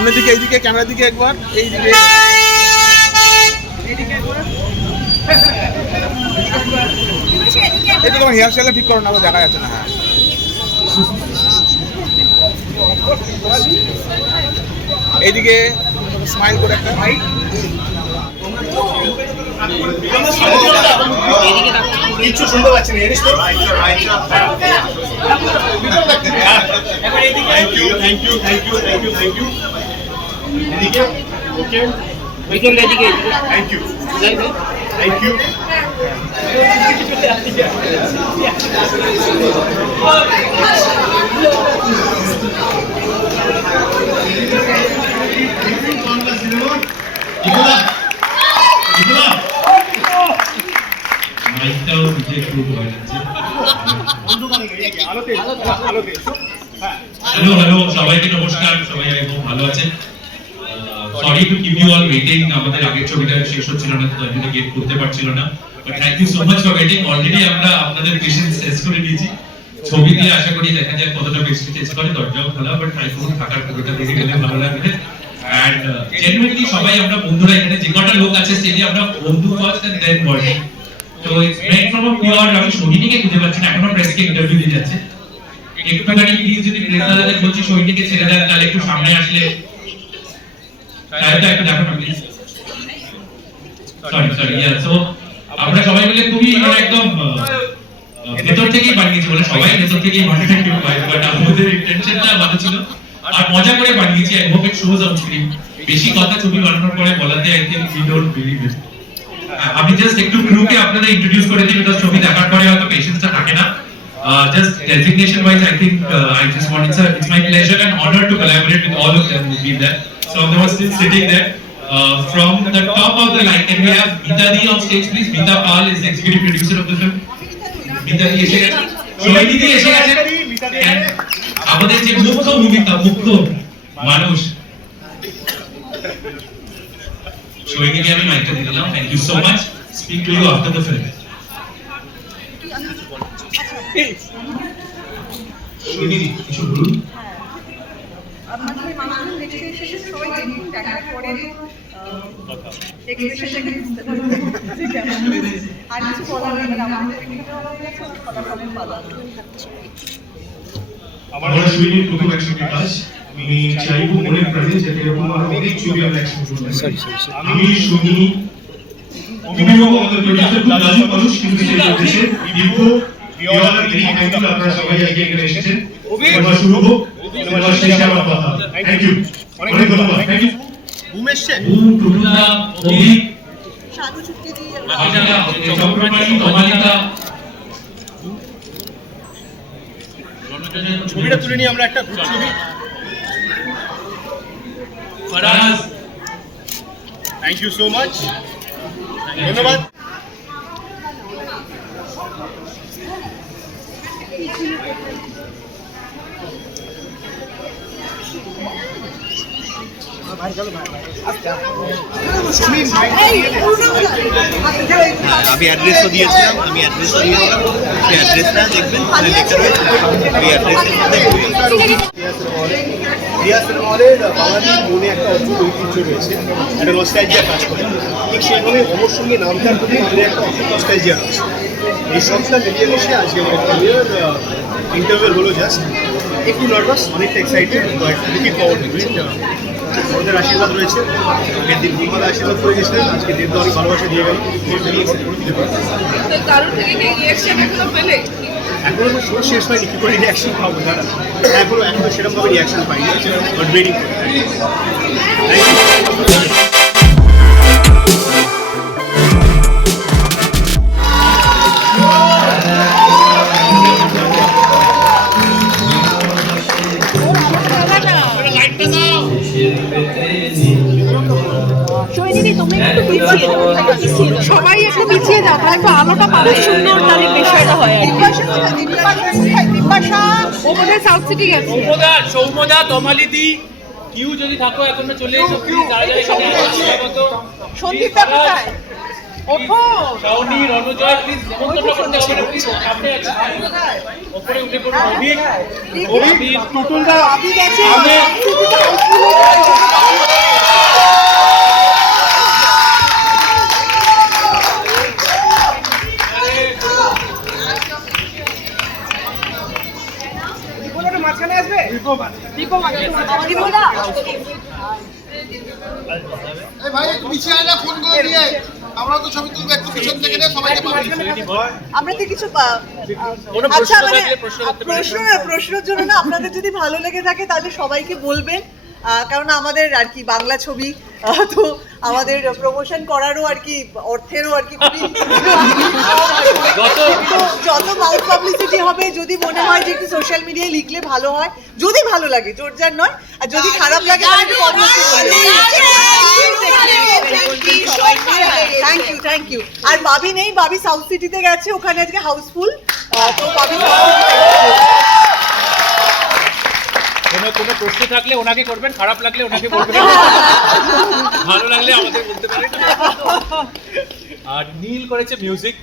সামনের দিকে, এইদিকে ক্যামেরার দিকে একবার, এইদিকে এদিকে আমার হেয়ার স্টাইলটা ঠিক করো না, দেখা যাচ্ছে না। হ্যাঁ এইদিকে স্মাইল করে একটা ভাই, কিছু শুনতে পাচ্ছি না। হ্যালো সবাইকে নমস্কার, সবাই খুব ভালো আছেন। Sorry to keep you all waiting, আমাদের আগের ছবিটা শেষ হচ্ছিল না, তো আমি গেট করতে পারছিল না, but thank you so much for waiting. Already আমরা আপনাদের পেশেন্স টেস্ট করে দিয়েছি, ছবি দিয়ে আশা করি দেখা যায় কতটা পেশেন্স টেস্ট করে। দরজাও খোলা, বাট ট্রাইফোন থাকার পুরোটা দেখে গেলে ভালো লাগবে। এন্ড জেনুইনলি সবাই আমরা বন্ধুরা, এখানে যে কটা লোক আছে স্টেজে আমরা বন্ধু ফার্স্ট এন্ড দেন বডি। তো it's made from a pure, আমি সোহিনীকে খুঁজে পাচ্ছি না, এখনো প্রেসকে ইন্টারভিউ দিয়ে যাচ্ছে। একটুখানি প্লিজ যদি প্রেসদাদাদের বলছি সোহিনীকে ছেড়ে দেন, তাহলে একটু সামনে আসলে একটু দেখো না প্লিজ। সরি সো আমরা সবাই মিলে খুবই একদম ভেতর থেকেই বানিয়েছি, বলে সবাই ভেতর থেকেই বানিয়েছি, বাট আমাদের ইন্টেনশনটা ভালো ছিল আর মজা করে বানিয়েছি। I hope it shows on screen. বেশি কথা ছবি বানানোর পরে বলাতে I think we don't believe it. আমি জাস্ট একটু ক্রুকে আপনাদের ইন্ট্রোডিউস করে দিই, বিকজ ছবি দেখার পরে হয়তো পেশেন্সটা থাকে না। Just designation wise, I think I just want it's my pleasure and honor to collaborate with all of them who be there. So they were still sitting there. From the top of the line, can we have Meeta Di on stage, please? Meeta Pal is the executive producer of the film. Meeta Di এসে গেছে, সোহিনী দি এসে গেছে, আমাদের যে মুখ্য ভূমিকা, মুখ্য মানুষ সোহিনীকে আমি মাইকটা দিয়ে দিলাম। Thank you so much, speak to you after the film. কিছু বলুন। আমার সোহিনীর প্রথম অ্যাকশনটি কাজ, আমি চাইবো মনের প্রাণে যাতে এরকম আরো অনেক ছবি আমরা অ্যাকশন করতে পারি। আমি সোহিনী অভিভাবক, আমাদের প্রডিউসার খুব লাজুক মানুষ, কিন্তু সেই দেশে দীর্ঘ আপনারা সবাই আজকে এখানে এসেছেন। সিনেমা শুরু হোক, সিনেমা শেষে আমার কথা। থ্যাংক ইউ, অনেক ধন্যবাদ। Thank you. টুটুদা, অভি, চক্রপাণী, তমালিকা, ছবিটা তুলে নিয়ে আমরা একটা ছবি। Faraz, thank you so much, ধন্যবাদ। আমি অ্যাড্রেসও দিয়েছিলাম, আপনি অ্যাড্রেসটা দেখবেন, আমি অ্যাড্রেসের মধ্যে বাঙালির মনে একটা অদ্ভুত ঐতিহ্য রয়েছে, একটা নস্টালজিয়া কাজ করে। ঠিক সেইভাবে অমর সঙ্গে নামটার প্রতি মনে একটা অদ্ভুত নস্টালজিয়া রয়েছে। এই সবটা মিলিয়ে মিশে আজকে আমার ক্যারিয়ার ইন্টারভিউ হলো। জাস্ট একটু নার্ভাস, অনেকটা excited, but looking forward to it. আমাদের আশীর্বাদ রয়েছে, আগের দিন ভূমিকা আশীর্বাদ করে গেছিলেন, আজকে দেব অনেক ভালোবাসা দিয়ে গেল, দিতে পারবো। এখনো তো শো শেষ হয়নি, কি করে রিয়াকশন পাবো দাদা? এখনো সেরকমভাবে রিয়াকশন পাইনি, বাট ওয়েটিং। সবাই একটু পিছিয়ে যাও, তাহলে একটু আলোটা পাবে, সুন্দর তাহলে বিষয়টা হয়। সাউথ সিটি গেছে, সৌমদা, তমালিদি, কিউ যদি থাকো এখন চলে এসো। সন্দীপটা কোথায়? ওঠো শাওনি, রণজয়, প্লিজ নেমন্তন্ন করতে হবে না, প্লিজ সামনে আছে। ওপরে উঠে পড়ুন। অভিক, অভিক, টুটুলদা, ভাবি গেছে আমি- রিপোদা এই ভাই পিছিয়ে আয় না ফোন করে দিয়ে আমরা তো ছবি তুলবো একটু পিছন থেকে নে সবাইকে পাবি আমরা তো কিছু কোনো আচ্ছা প্রশ্ন মানে থাকলে প্রশ্ন করতে পারেন। প্রশ্নের জন্য না আপনাদের যদি ভালো লেগে থাকে তাহলে সবাইকে বলবেন কারণ আমাদের আর কি বাংলা ছবি তো আমাদের প্রমোশন করারও আর কি অর্থেরও আর কি খুবই তো যত মাউথ পাবলিসিটি হবে যদি মনে হয় যে একটু সোশ্যাল মিডিয়ায় লিখলে ভালো হয় যদি ভালো লাগে জোরজার নয় আর যদি খারাপ লাগে তাহলে থ্যাংক ইউ আর বাবি নেই বাবি সাউথ সিটিতে গেছে ওখানে আজকে হাউসফুল তো বাবি কোনো প্রশ্ন থাকলে ওনাকে করবেন, খারাপ লাগলে ওনাকে বলবেন, ভালো লাগলে আমাদের বলতে পারেন। আর নীল করেছে মিউজিক,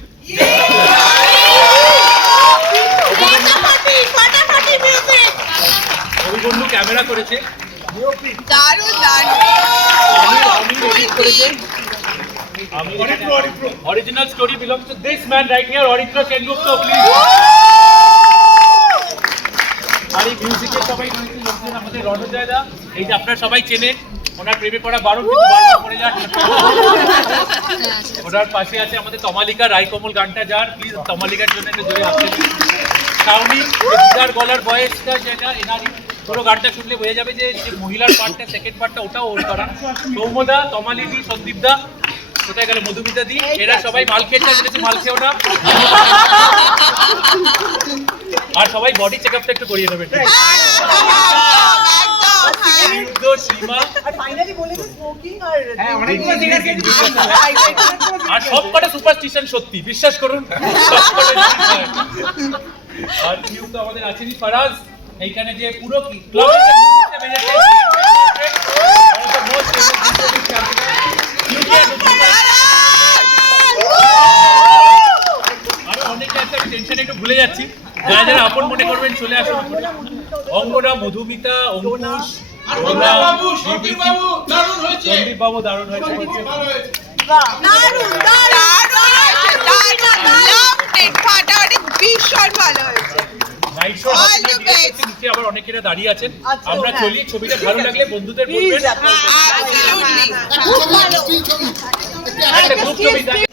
অভিবন্ধু ক্যামেরা করেছে, এডিট করেছে। Original story belongs to this man right here, Aritra Sengupta, please. আর এই মিউজিকের সবাই রয়েছে লোকজন আমাদের রণজয় দা, এই যে আপনারা সবাই চেনেন, ওনার প্রেমে পড়া বারণ কিন্তু বারবার করে যান। ওনার পাশে আছে আমাদের তমালিকা, রায়কমল গানটা যার, প্লিজ তমালিকার জন্য একটু জোরে হাততালি। শাওনি, দিদার গলার বয়সটা যেটা এনারই, পুরো গানটা শুনলে বোঝা যাবে যে মহিলার পার্টটা সেকেন্ড পার্টটা ওটাও ওর করা। সৌম্যদা, তমালিদি, সন্দীপদা, কোথায় গেল মধুমিতা দি, এরা সবাই মাল খেতে চলেছে, মাল খেও না। আর সবাই বডি চেকআপটা একটু করিয়ে নেবেন। অনিরুদ্ধ, সীমা, আর ফাইনালি বলে তো স্মোকিং আর আর সব কটা সুপারস্টিশন সত্যি, বিশ্বাস করুন। আর কিউ তো আমাদের আছেনই, ফারাজ, এইখানে যে পুরো ক্লাব আরো অনেকে আছে, আমি টেনশনে একটু ভুলে যাচ্ছি, যারা যারা আপন মনে করবেন চলে আসুন। অঙ্গনা, মধুমিতা, অঙ্কুশ, সন্দীপ বাবু দারুণ হয়েছে বলছে। ভীষণ ভালো হয়েছে। নাইট শো নিচে আবার অনেকেরা দাঁড়িয়ে আছেন, আমরা চলি। ছবিটা ভালো লাগলে বন্ধুদের বলবেন, Absolutely. ছবি একটা গ্রুপ ছবি